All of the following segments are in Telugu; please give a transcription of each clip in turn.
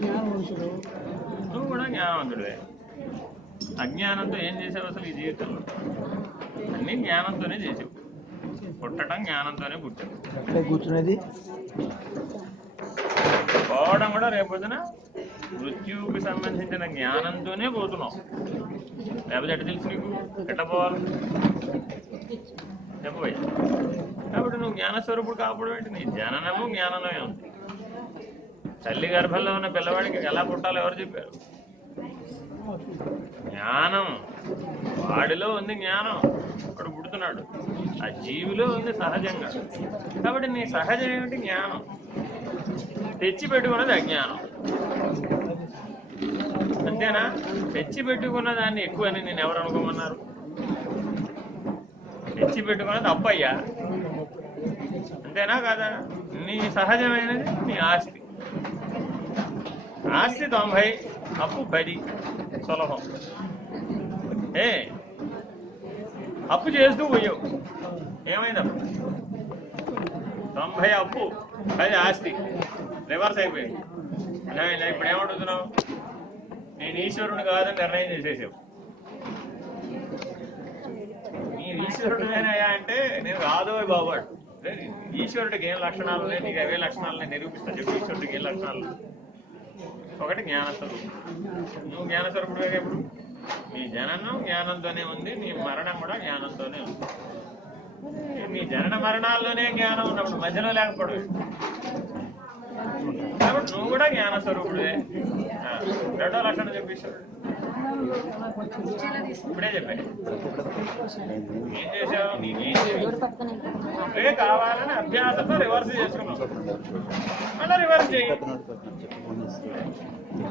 జ్ఞానవంతుడు నువ్వు కూడా జ్ఞానవంతుడివే. అజ్ఞానంతో ఏం చేసావు అసలు ఈ జీవితంలో? అన్ని జ్ఞానంతోనే చేసావు పుట్టడం జ్ఞానంతోనే పుట్టావు. ఎక్కడే కూర్చునేది పోవడం కూడా రేపొద్దున మృత్యువుకి సంబంధించిన జ్ఞానంతోనే పోతున్నావు. లేకపోతే ఎట్ట తెలుసు నీకు? ఎట్ట పోవాలి? చెప్పబోయ్ కాబట్టి నువ్వు జ్ఞానస్వరూపుడు కాకపోవడం ఏంటి? నీ జననము జ్ఞానమే ఉంది. తల్లి గర్భంలో ఉన్న పిల్లవాడికి ఎలా పుట్టాలో ఎవరు చెప్పారు? జ్ఞానం. వాడిలో ఉంది జ్ఞానం. వాడు పుడుతున్నాడు. ఆ జీవిలో ఉంది సహజంగా. కాబట్టి నీ సహజం ఏమిటి? జ్ఞానం. తెచ్చి పెట్టుకున్నది అజ్ఞానం. అంతేనా? తెచ్చి పెట్టుకున్న దాన్ని ఎక్కువ అని నేను ఎవరు అనుకోమన్నారు? తెచ్చి పెట్టుకున్నది అప్పయ్యా. అంతేనా కాదా? నీ సహజమైనది నీ ఆస్తి. ఆస్తి తొంభై అప్పు పది సులభం ఏ అప్పు చేస్తూ పోయావు ఏమైందప్పు తొంభై అప్పు పది ఆస్తి రివర్స్ అయిపోయింది ఏమైంది ఇప్పుడు ఏమడుగుతున్నావు నేను ఈశ్వరుడు కాదని నిర్ణయం చేసేసావు నేను ఈశ్వరుడునేనయ్యా అంటే నేను కాదు బాబాడు ఈశ్వరుడికి ఏం లక్షణాలు నీకు అవే లక్షణాలని నిరూపిస్తా చెప్పు ఈశ్వరుడికి ఏం లక్షణాలు ఒకటి జ్ఞానస్వరూపం. నువ్వు జ్ఞానస్వరూపుడు ఎప్పుడు? నీ జననం జ్ఞానంతోనే ఉంది నీ మరణం కూడా జ్ఞానంతోనే ఉంది. నీ జనన మరణాల్లోనే జ్ఞానం ఉన్నప్పుడు మధ్యలో లేకపోవడం కాబట్టి నువ్వు కూడా జ్ఞాన స్వరూపుడే రెండో లక్షణం చెప్పేశాడు ఇప్పుడే చెప్పాను ఏం చేసావు నీకేం నువ్వే కావాలని అభ్యాసంతో రివర్స్ చేసుకున్నావు. మళ్ళీ రివర్స్ చేయి.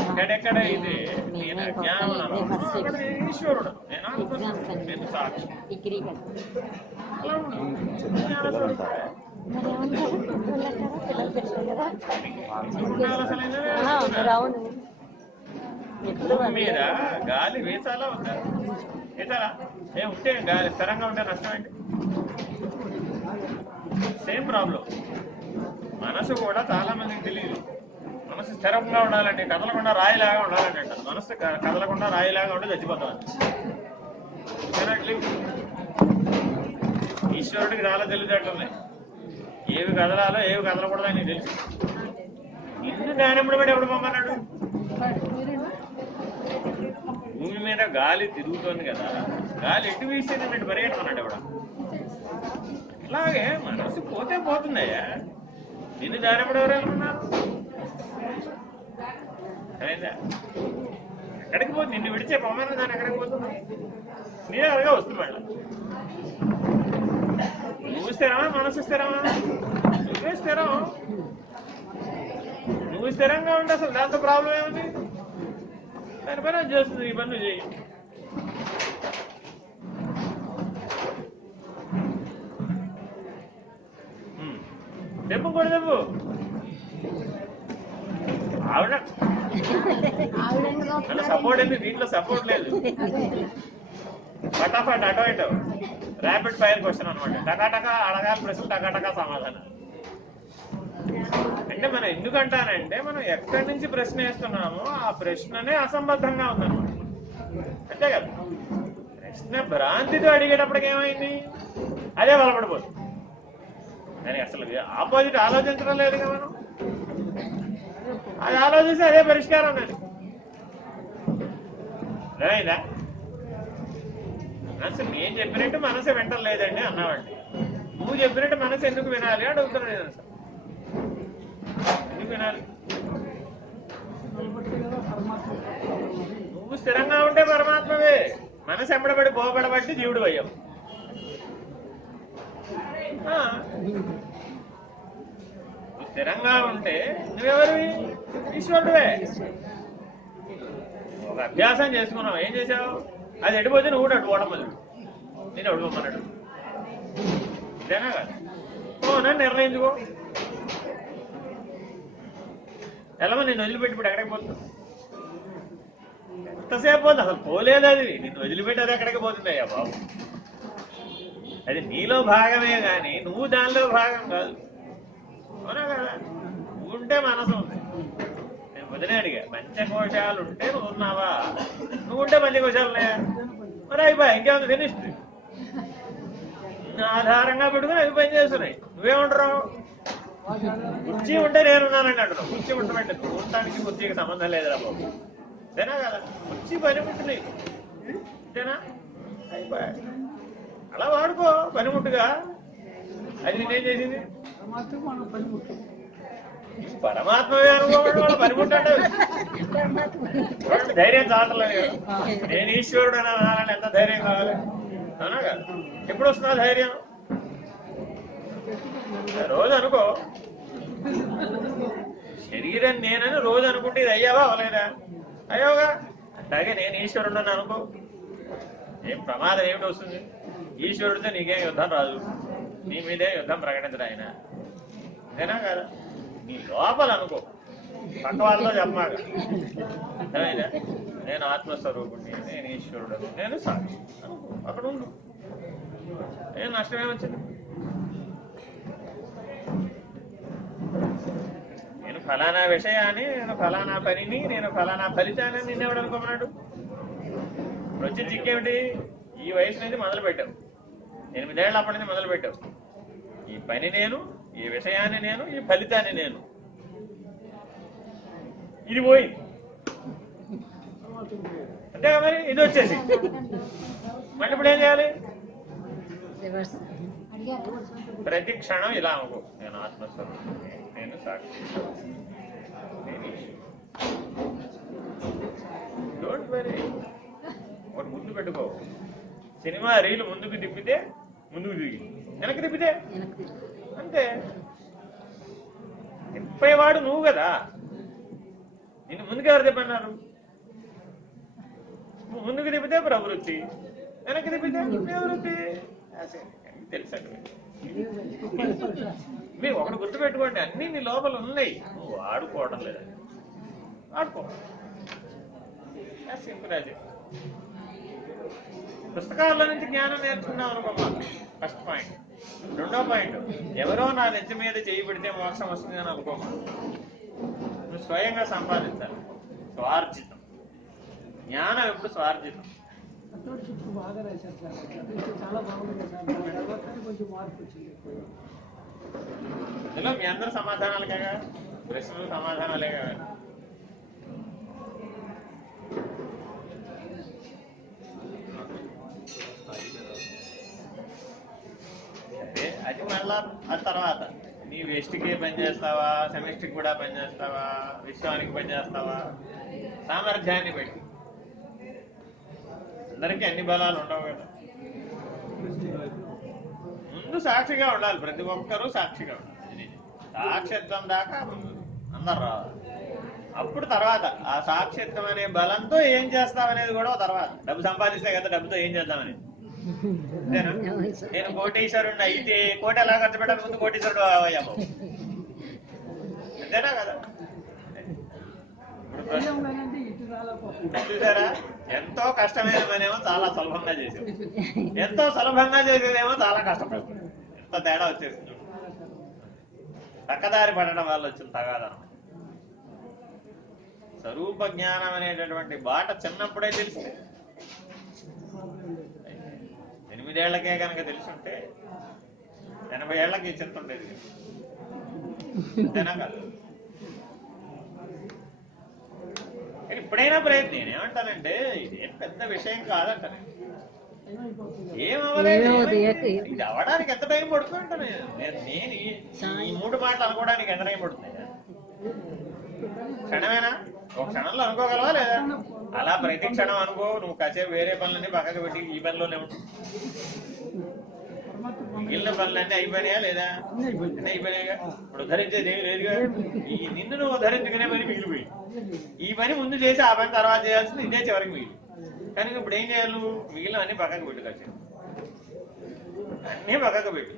ఎక్కడెక్కడ ఇది నేను అజ్ఞానం ఈశ్వరుడు నేను సాక్షి డిగ్రీ మీద గాలి వేసాలా వద్దా వీసాలా ఏం ఉంటే గాలి స్థిరంగా ఉంటే నష్టం ఏంటి సేమ్ ప్రాబ్లం మనసు కూడా చాలా మందికి తెలియదు మనసు స్థిరంగా ఉండాలండి కదలకుండా రాయిలాగా ఉండాలండి అంటారు. మనసు క- కదలకుండా రాయిలాగా ఉండి చచ్చిపోతాం ఈశ్వరుడికి చాలా తెలివితేటలు ఏవి కదలాలో ఏవి కదలకూడదు అని తెలుసు. ఇల్లు జ్ఞానముడు పడి ఎవడు పొమ్మన్నాడు? భూమి మీద గాలి తిరుగుతోంది కదా. గాలి ఎటు వీసేది అన్నట్టు పరిగెట్టమన్నాడు ఎవడ? అలాగే మనసు పోతే పోతుందయ్యా. నిన్ను దారిపడి ఎవరు వెళ్ళమన్నారు ఎక్కడికి పోతుంది నిన్ను విడిచే పొమ్మన్న దాన్ని ఎక్కడికి పోతుంది నేనే అలాగే వస్తుంది మళ్ళీ. నువ్వు స్థిరమా మనసు స్థిరమా నువ్వే స్థిరం నువ్వు స్థిరంగా ఉంటే అసలు దాంతో ప్రాబ్లం ఏముంది? దాని పని చేస్తుంది ఈ పనులు నువ్వు చేయి దెబ్బ కూడా దెబ్బ ఆవిడ సపోర్ట్ ఏంది? దీంట్లో సపోర్ట్ లేదు. ఫటాఫట్ అటో ఇటో. ర్యాపిడ్ ఫైర్ క్వశ్చన్ అనమాట టకాటకా అడగాలి ప్రశ్న టకాటకా సమాధానం. అంటే మనం ఎందుకంటానంటే మనం ఎక్కడి నుంచి ప్రశ్న వేస్తున్నామో ఆ ప్రశ్ననే అసంబద్ధంగా ఉందన్నమాట. అంతే కదా? ప్రశ్న భ్రాంతితో అడిగేటప్పటికి ఏమైంది? అదే బలపడిపోతుంది. దానికి అసలు ఆపోజిట్ ఆలోచించడం లేదుగా మనం. అది ఆలోచిస్తే అదే పరిష్కారం ఉన్నది అర్థమైందా? మనసు నేను చెప్పినట్టు మనసు వింటలేదండి అన్నావండి నువ్వు చెప్పినట్టు మనసు ఎందుకు వినాలి అని అడుగుతున్నాను నేను ఎందుకు వినాలి? నువ్వు స్థిరంగా ఉంటే పరమాత్మవే. మనసు ఎంబడబడి పోబడబట్టి జీవుడు అయ్యావు. ఆ. స్థిరంగా ఉంటే నువ్వెవరివి? ఈశ్వరుడువే. ఒక అభ్యాసం చేసుకున్నావు. ఏం చేసావు అది ఎడిపోతే నువ్వు కూడా అటు ఓడమల్లు నేను అడుగుమన్నాడు ఇదేనా కాదు. అవునా నిర్ణయించుకో. ఎలా నేను వదిలిపెట్టి ఇప్పుడు ఎక్కడికి పోతున్నా ఎంతసేపు పోతుంది? అసలు పోలేదు అది. నిన్ను వదిలిపెట్టి అది ఎక్కడికి పోతుందయ్యా బాబు. అది నీలో భాగమే కానీ నువ్వు దానిలో భాగం కాదు. అవునా కదా ఉంటే మనసు ఉంది. నేను వదిలే అడిగా. పంచకోశాలు ఉంటే నువ్వు ఉన్నావా? నువ్వు ఉంటే పంచకోశాలు ఉన్నాయా? మరి అయిపోయా ఇంకేముంది? ఫినిష్ ఆధారంగా పెట్టుకుని అవి పని చేస్తున్నాయి. నువ్వేమంటారు కుర్చీ ఉంటే నేనున్నానండి అంటున్నావు. కుర్చీ ఉండమండి నువ్వు ఉండటానికి కుర్చీకి సంబంధం లేదురా బాబు. అంతేనా కదా? కుర్చీ పనిముట్టుని అంతేనా? అయిపోయా అలా వాడుకో పనిముట్టుగా అది నేనేం చేసింది? పరమాత్మ మనం పనిముట్టు. ధైర్యం చాలలేదు నేను ఈశ్వరుడు అని అనాలని ఎంత ధైర్యం కావాలి? అవునా కదా? ఎప్పుడు వస్తున్నా ధైర్యం? రోజు అనుకో. శరీరం నేనని రోజు అనుకుంటే ఇది అయ్యావా? అవలేదా? అయ్యావుగా? అట్లాగే నేను ఈశ్వరుడు అని అనుకో. ఏం ప్రమాదం ఏమిటి వస్తుంది? ఈశ్వరుడితో నీకేం యుద్ధం రాదు. నీ మీదే యుద్ధం ప్రకటించడు ఆయన. అంతేనా కదా నీ లోపల అనుకో. పక్క వాళ్ళతో చెప్పమాక. అర్థమైందా నేను ఆత్మస్వరూపుణ్ణి నేను ఈశ్వరుడు నేను సాక్షి. అనుకో అక్కడ ఉండు. ఏం నష్టమే వచ్చింది నేను ఫలానా విషయాన్ని నేను ఫలానా పనిని నేను ఫలానా ఫలితాన్ని నిన్నెవడు అనుకోమన్నాడు? ఇప్పుడు వచ్చి చిక్కేమిటి? ఈ వయసు నుంచి మొదలు పెట్టావు ఎనిమిదేళ్ళు అప్పటి నుంచి మొదలు పెట్టావు ఈ పని నేను ఈ విషయాన్ని నేను ఈ ఫలితాన్ని నేను. ఇది పోయింది. అంతే మరి? ఇది వచ్చేసి. మళ్ళీ ఇప్పుడు ఏం చేయాలి? ప్రతి క్షణం ఇలా అనుకో నేను ఆత్మస్వరూపం నేను సాక్షి. డోంట్ వెరీ ఒకటి ముందు పెట్టుకో. సినిమా రీలు ముందుకు తిప్పితే ముందుకు దిగి వెనక్కి తిప్పితే? అంతే తిప్పేవాడు నువ్వు కదా. నిన్ను ముందుకు ఎవరు తిప్పన్నారు? నువ్వు ముందుకు తిప్పితే ప్రవృత్తి వెనక్కి తిప్పితే నివృత్తి తెలుసండి మీరు ఒకటి గుర్తుపెట్టుకోండి అన్ని నీ లోపల ఉన్నాయి. నువ్వు ఆడుకోవడం లేదా. వాడుకో సింపుల్ అది. పుస్తకాల నుంచి జ్ఞానం నేర్చుకున్నాం అనుకోమా ఫస్ట్ పాయింట్ రెండో పాయింట్. ఎవరో నా నెత్తి మీద చేయి పెడితే మోక్షం వస్తుంది అని అనుకోమా నువ్వు స్వయంగా సంపాదించాలి. స్వార్జితం. జ్ఞానం ఎప్పుడు స్వార్జితం? ఇందులో మీ అందరు సమాధానాలకే ప్రశ్నలు సమాధానాలే కదా? మళ్ళా ఆ తర్వాత. నీ వెస్ట్కి పని చేస్తావా? కూడా పని చేస్తావా? విశ్వానికి పనిచేస్తావా సామర్థ్యాన్ని బట్టి. అందరికీ అన్ని బలాలు ఉండవు కదా. ముందు సాక్షిగా ఉండాలి. ప్రతి ఒక్కరూ సాక్షిగా ఉండాలి. సాక్షిత్వం దాకా అందరు రావాలి. అప్పుడు తర్వాత ఆ సాక్షిత్వం అనే బలంతో ఏం చేస్తామనేది కూడా తర్వాత. డబ్బు సంపాదిస్తే కదా డబ్బుతో ఏం చేద్దామనేది నేను కోటేశ్వరుడు అయితే కోట ఎలా ఖర్చు పెట్టాలి ముందు కోటేశ్వరుడు అయ్యాము. అంతేనా కదా? చూసారా? ఎంతో కష్టమైన పనేమో చాలా సులభంగా చేసాం ఎంతో సులభంగా చేసేదేమో చాలా కష్టపడుతుంది ఎంత తేడా వచ్చేసింది చూడు. పక్కదారి పడడం వల్ల వచ్చిన తగాదనం స్వరూప జ్ఞానం అనేటటువంటి బాట చిన్నప్పుడే తెలిసింది. ఎనిమిదేళ్ళకే కనుక తెలుసుంటే ఎనభై ఏళ్ళకి చింత ఉండేది అంతేనా కాదు? ఇప్పుడైనా ప్రయత్నం నేనేమంటానంటే ఇదేం పెద్ద విషయం కాదంట నేను. ఏం అవ్వలేదు, ఏమవుతుంది? ఏమైంది? ఇది అవ్వడానికి ఎంత టైం పడుతుంది అంట నేను నేను ఈ మూడు మాటలు అనుకోవడానికి ఎంత టైం పడుతుంది? క్షణమేనా? ఒక క్షణంలో అనుకోగలవా లేదా? అలా ప్రతి క్షణం అనుకో నువ్వు కాసేపు వేరే పనులన్నీ పక్కకు పెట్టి ఈ పనిలోనే ఉంటు మిగిలిన పనులన్నీ అయిపోయినాయా లేదా? అన్నీ అయిపోయినాయిగా? ఇప్పుడు ఉద్ధరించేది ఏమీ లేదుగా. ఈ నిన్ను నువ్వు ఉద్ధరించుకునే పని మిగిలిపోయి ఈ పని ముందు చేసి ఆ పని తర్వాత చేయాల్సింది ఇదే చివరికి మిగిలి. కానీ ఇప్పుడు ఏం చేయాలి నువ్వు? మిగిలిన అన్ని పక్కకు పెట్టు కాసేపు అన్నీ పక్కకు పెట్టు.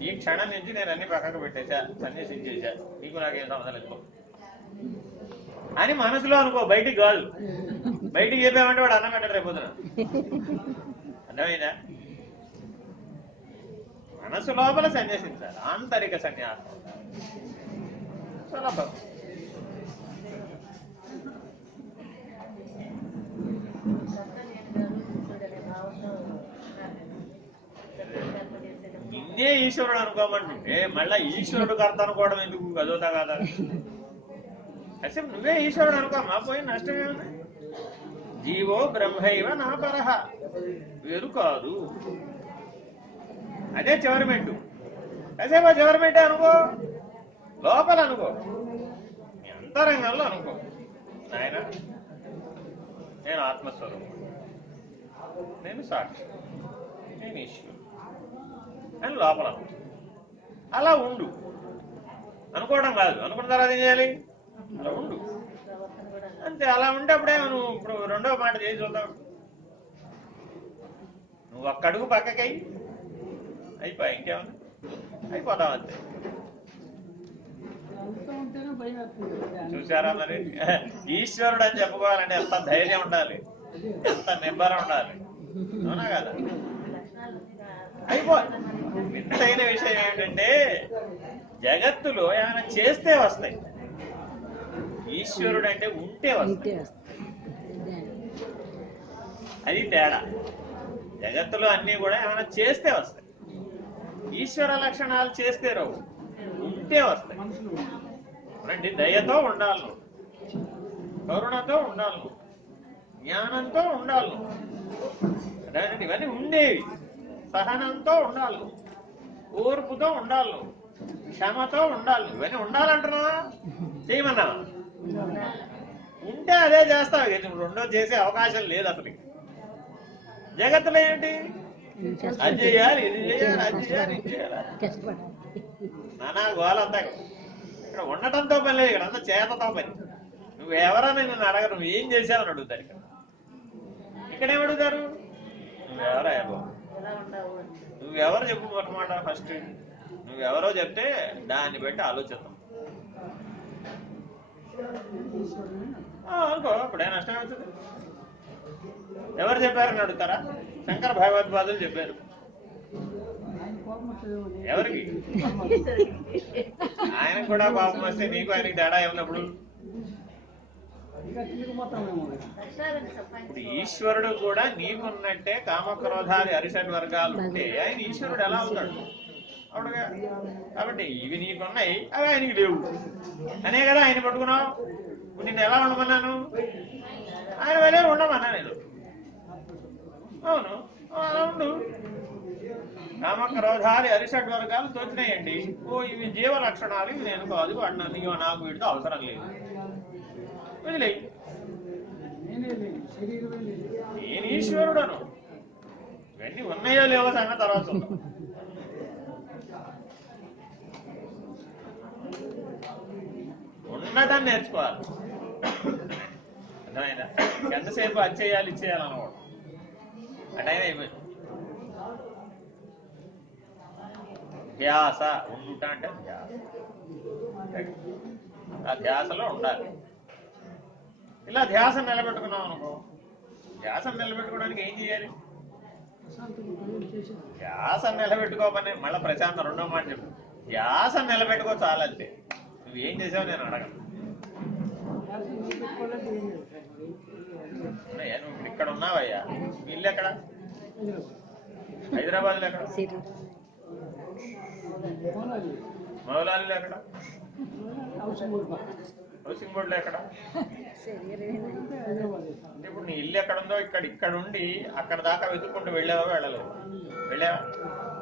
ఈ క్షణం నుంచి నేను అన్ని పక్కకు పెట్టేశా సన్యాసించేసా నీకు నాకేం సంబంధం లేదు. అని మనసులో అనుకో బయటికి కాదు. బయటికి చెప్పామంటే వాడు అన్నం పెట్టడు రేపు అర్థమైందా? మనసు లోపల సన్యాసించాలి ఆంతరిక సన్యాసం. సులభం నిన్నే ఈశ్వరుడు అనుకోమంటుంటే మళ్ళా ఈశ్వరుడు కర్త అనుకోవడం ఎందుకు? అదోతా కాదా? అసలు నువ్వే ఈశ్వరుడు అనుకో మా పోయి నష్టం జీవో బ్రహ్మైవ నా పరహ వేరు కాదు. అదే చివరిమెంటు. మెట్టు చివరిమెంటే అనుకో? లోపల అనుకో. నీ అంతరంగంలో అనుకో. నాయన నేను ఆత్మస్వరూపుడు నేను సాక్షి. నేను ఈశ్వరుడు. అని లోపల అనుకో. అలా ఉండు. అనుకోవడం కాదు. అనుకున్న తర్వాత ఏం చేయాలి? అలా ఉండు. అంతే అలా ఉంటే అప్పుడే నువ్వు ఇప్పుడు రెండో మాట చేసి చూద్దాం. నువ్వు ఒక్క అడుగు పక్కకై అయిపోయి ఇంకేమన్నా అయిపోతావు అంతే. చూసారా మరి? ఈశ్వరుడు అని చెప్పుకోవాలంటే ఎంత ధైర్యం ఉండాలి? ఎంత నిబ్బరం ఉండాలి? అవునా కదా? అయిపో. వింతైన విషయం ఏంటంటే జగత్తులో ఏమైనా చేస్తే వస్తాయి. ఈశ్వరుడు అంటే ఉంటే వస్తాయి అది తేడా జగత్తులో అన్ని కూడా ఏమైనా చేస్తే వస్తాయి ఈశ్వర లక్షణాలు చేస్తే రావు ఉంటే వస్తాయి రండి దయతో ఉండాలి. కరుణతో ఉండాలి. జ్ఞానంతో ఉండాలి. అదేనండి ఇవన్నీ ఉండేవి సహనంతో ఉండాలి. ఓర్పుతో ఉండాలి. క్షమతో ఉండాలి. ఇవన్నీ ఉండాలంటున్నావా చేయమన్నావా ఉంటే అదే చేస్తావు. నువ్వు రెండో చేసే అవకాశం లేదు అతనికి జగత్తులు ఏంటి? అది చేయాలి ఇది చేయాలి అది చేయాలి ఇది చేయాలి. నానా గోలంతా ఇక్కడ ఉండటంతో పని లేదు ఇక్కడ అంతా చేతతో పని. నువ్వు ఎవరని నిన్ను అడగరు నువ్వు ఏం చేసావని అడుగుతారు ఇక్కడ. ఇక్కడ అడుగుతారు? నువ్వెవరా బాబు? నువ్వెవరు చెప్పు మొట్టమాట ఫస్ట్? నువ్వెవరో చెప్తే దాన్ని బట్టి ఆలోచిద్దాం. అనుకో ఇప్పుడే నష్టం అవుతుంది. ఎవరు చెప్పారని అడుగుతారా? శంకర భగవద్పాదులు చెప్పారు. ఎవరికి? ఆయనకు కూడా పాపం వస్తే నీకు ఆయనకి తేడా ఏమన్నప్పుడు? ఇప్పుడు ఈశ్వరుడు కూడా నీకున్నట్టే కామక్రోధాది అరిషడ్ వర్గాలు ఉంటే ఆయన ఈశ్వరుడు ఎలా ఉన్నాడు? అవుడుగా కాబట్టి ఇవి నీకు ఉన్నాయి అవి ఆయనకి లేవు. అనే కదా ఆయన పట్టుకున్నావు. నిన్ను ఎలా ఉండమన్నాను? ఆయన వెళ్ళే ఉండమన్నా నేను. అవును. అలా ఉండు. కామక్రోధాది అరిషడ్ వర్గాలు తోచినాయండి. ఓ ఇవి జీవ లక్షణాలు ఇవి నేను కాదు వాడు నాకు వీటితో అవసరం లేదు. వదిలే నేను ఈశ్వరుడను. ఇవన్నీ ఉన్నాయో లేవో సంగతి తర్వాత ఉండటం నేర్చుకోవాలి. అర్థమైందా? ఎంతసేపు అది చేయాలి ఇది చేయాలి అనుకోవడం ఆ టైం అయిపోయింది. ధ్యాస ఉండుట అంటే ధ్యాస. ఆ ధ్యాసలో ఉండాలి. ఇలా ధ్యాస నిలబెట్టుకున్నాం అనుకో ధ్యాస నిలబెట్టుకోవడానికి ఏం చేయాలి? ధ్యాస నిలబెట్టుకోమని మళ్ళీ ప్రశాంతం రెండో మాట చెప్పు. ధ్యాస నిలబెట్టుకో చాలంతే నువ్వు ఏం చేసావు నేను అడగను. నువ్వు ఇప్పుడు ఇక్కడ ఉన్నావయ్యా. ఇల్లు ఎక్కడ? హైదరాబాద్ హైదరాబాద్లో ఎక్కడ? కోనాలి మౌలాలిలో ఎక్కడ? హౌసింగ్ బోర్డులో ఎక్కడ? ఇప్పుడు నీ ఇల్లు ఎక్కడ ఉందో ఇక్కడ ఇక్కడ ఉండి అక్కడ దాకా వెతుక్కుంటూ వెళ్ళావా వెళ్ళలేవు వెళ్ళావా?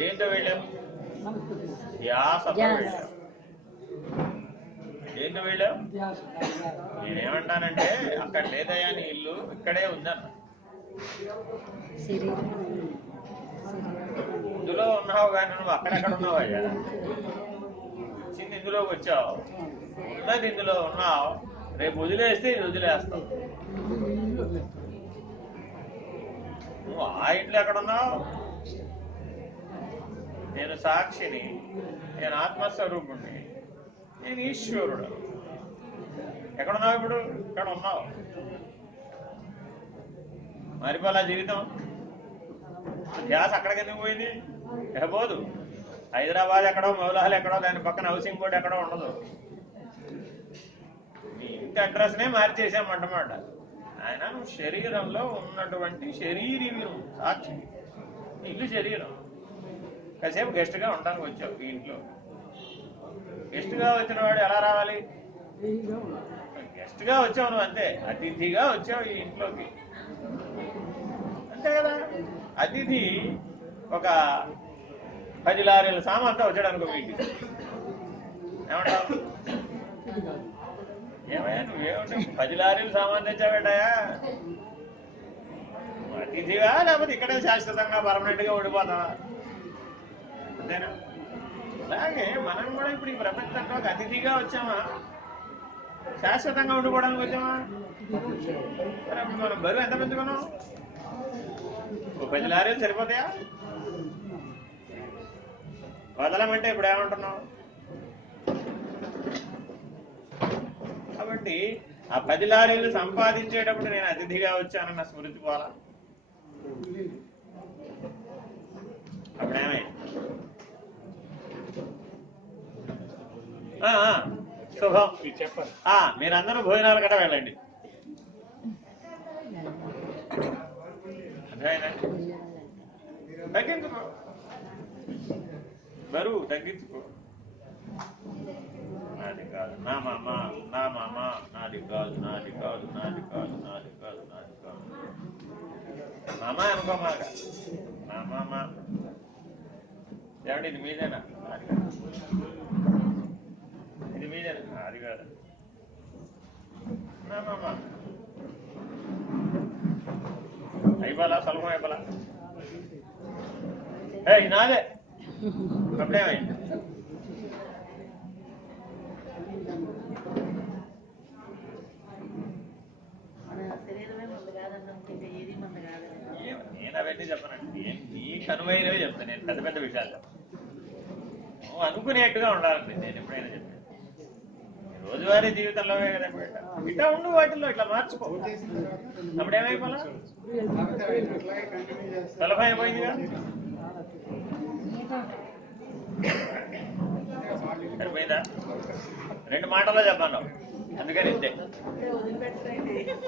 దేంతో వెళ్ళావు? ధ్యాసతో దేంతో వెళ్ళావు ధ్యాస నేనేమంటానంటే అక్కడ లేదయ్యా నీ ఇల్లు ఇక్కడే ఉందన్న. ఇందులో ఉన్నావు కానీ నువ్వు అక్కడెక్కడ ఉన్నావు అయ్యా వచ్చింది ఇందులోకి వచ్చావు. ఉన్నది ఇందులో ఉన్నావు. రేపు వదిలేస్తే ఇది వదిలేస్తావు నువ్వు ఆ ఇంట్లో ఎక్కడ ఉన్నావు? నేను సాక్షిని. నేను ఆత్మస్వరూపుణ్ణి. నేను ఈశ్వరుడు. ఎక్కడున్నావు ఇప్పుడు? ఇక్కడ ఉన్నావు. మరిపోలా జీవితం? ధ్యాస అక్కడికి ఎందుకు పోయింది? ఎహబోదు హైదరాబాద్ ఎక్కడో మౌలహాలు ఎక్కడో దాని పక్కన హౌసింగ్ బోర్డు ఎక్కడో ఉండదు. అడ్రస్ నే మార్చేసామంటమాట ఆయన శరీరంలో ఉన్నటువంటి శరీరం సాక్షి. ఇల్లు శరీరం. కాసేపు గెస్ట్గా ఉండడానికి వచ్చావు ఈ ఇంట్లో. గెస్ట్గా వచ్చిన వాడు ఎలా రావాలి? గెస్ట్గా గెస్ట్గా వచ్చావు నువ్వు అంతే. అతిథిగా వచ్చావు ఈ ఇంట్లోకి. అంతే కదా? అతిథి ఒక పది లారీల సామాన్తో వచ్చాడు అనుకో మీ ఇంటికి. ఏమంటావు? ఏమయ్యా పది లారీలు సామాన్ తెచ్చావేటయా అతిథిగా లేకపోతే ఇక్కడే శాశ్వతంగా పర్మనెంట్గా ఉండిపోతావా? అంతేనా? అలాగే మనం కూడా ఇప్పుడు ఈ ప్రపంచంలో అతిథిగా వచ్చామా? శాశ్వతంగా ఉండిపోవడానికి వచ్చామా? మనం బరువు ఎంత పెంచుకున్నాం? ఓ పది లారీలు సరిపోతాయా? వదలమంటే ఇప్పుడు ఏమంటున్నాం కాబట్టి ఆ పది లారీలు సంపాదించేటప్పుడు నేను అతిథిగా వచ్చానన్న స్మృతి పోలా అప్పుడేమైంది ఆ, ఆ, శుభం. చెప్పండి ఆ, మీరందరూ భోజనాలు కట్ట వెళ్ళండి. తగ్గించుకో. బరువు తగ్గించుకో. నాది కాదు నా మామ నా మామ నాది కాదు నాది కాదు నాది కాదు నాది కాదు నాది కాదు. మామ అనుకోమాక. నా మామ. ఏమండి ఇది మీదేనా? నాది కాదు. ఇది మీదేనా నాది కాదు అయిపోలా సలహం అయిపోలా ఏ నాదే అప్పుడేమైంది మన నేను అవన్నీ చెప్పనండి నేను నీకు అనువైనవి చెప్తాను నేను పెద్ద పెద్ద విషయాలు. నువ్వు అనుకునేట్టుగా ఉండాలండి నేను ఎప్పుడైనా చెప్తాను రోజువారీ జీవితంలో ఇట్లా ఉండు వాటిల్లో ఇట్లా మార్చుకో. అప్పుడేమైపోలా సులభం అయిపోయిందిగా సరిపోయిందా రెండు మాటల్లో చెప్పాను అందుకని ఇంతే.